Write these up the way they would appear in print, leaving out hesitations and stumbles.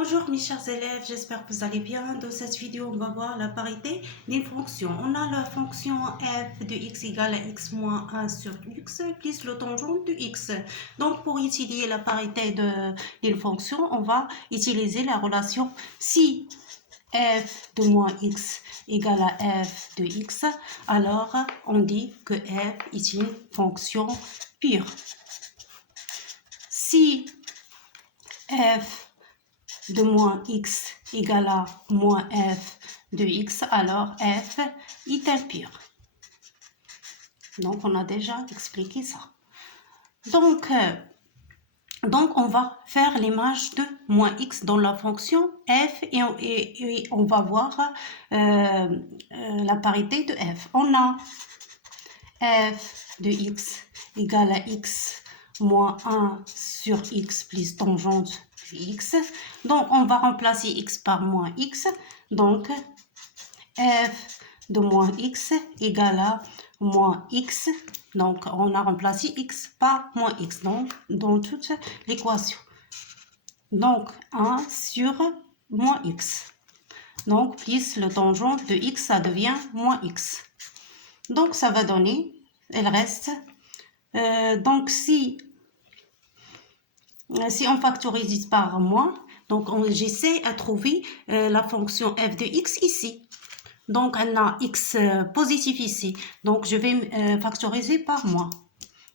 Bonjour mes chers élèves, j'espère que vous allez bien. Dans cette vidéo, on va voir la parité d'une fonction. On a la fonction f de x égale à x moins 1 sur x plus le tangent de x. Donc pour étudier la parité d'une fonction, on va utiliser la relation si f de moins x égale à f de x, alors on dit que f est une fonction pure. Si f de moins x égale à moins f de x, alors f est impur. Donc, on a déjà expliqué ça. Donc on va faire l'image de moins x dans la fonction f et on va voir la parité de f. On a f de x égale à x moins 1 sur x plus tangente de x. Donc, on va remplacer x par moins x. Donc, f de moins x égale à moins x. Donc, on a remplacé x par moins x dans toute l'équation. Donc, 1 sur moins x. Donc, plus le tangent de x, ça devient moins x. Donc, ça va donner, il reste, donc si on factorise par moins, donc j'essaie à trouver la fonction f de x ici. Donc, on a x positif ici. Donc, je vais factoriser par moins.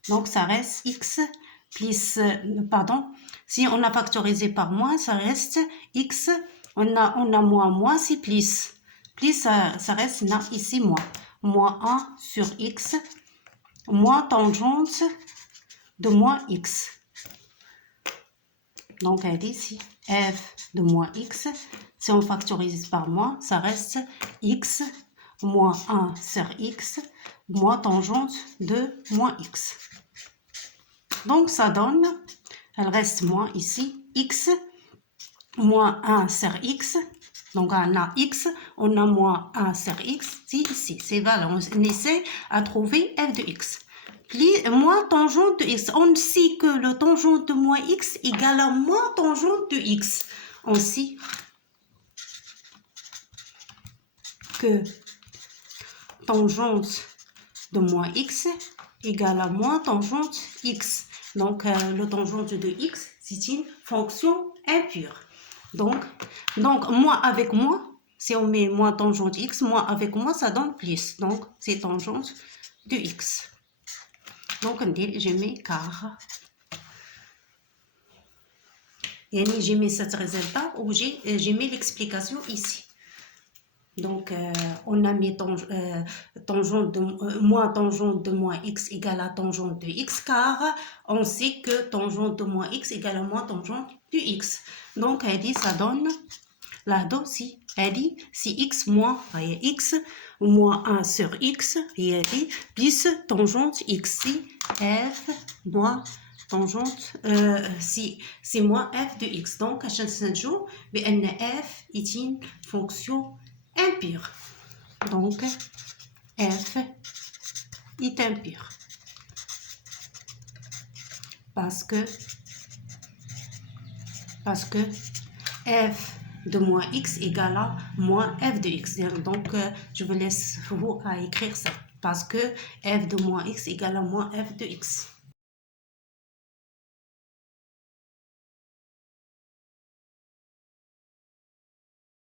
Donc, ça reste x plus, si on a factorisé par moins, ça reste x, on a moins, c'est plus. Plus, ça reste là, ici, moins 1 sur x, moins tangente de moins x. Donc, elle dit ici, f de moins x, si on factorise par moins, ça reste x moins 1 sur x, moins tangente de moins x. Donc, ça donne, elle reste moins ici, x moins 1 sur x. Donc, on a x, on a moins 1 sur x, ici. C'est voilà, on essaie à trouver f de x. Moins tangente de x. On sait que le tangent de moins x égale à moins tangente de x. On sait que tangente de moins x égale à moins tangente x. Donc, le tangente de x, c'est une fonction impure. Donc, moins avec moins, si on met moins tangente x, moins avec moins, ça donne plus. Donc, c'est tangente de x. Donc, je mets car. Et j'ai mis ce résultat où j'ai mis l'explication ici. Donc, on a mis moins tangente de moins x égale à tangente de x, car on sait que tangente de moins x égale à moins tangente de x. Donc, elle dit, ça donne, là-dedans, si, elle dit, si x moins, x moins 1 sur x, et elle dit, plus tangente x, si f moins tangente, si c'est moins f de x. Donc, à chaque jour, f est une fonction impure. Donc, f est impure. Parce que f de moins x égale à moins f de x. Donc, je vous laisse vous à écrire ça. Parce que f de moins x égale à moins f de x.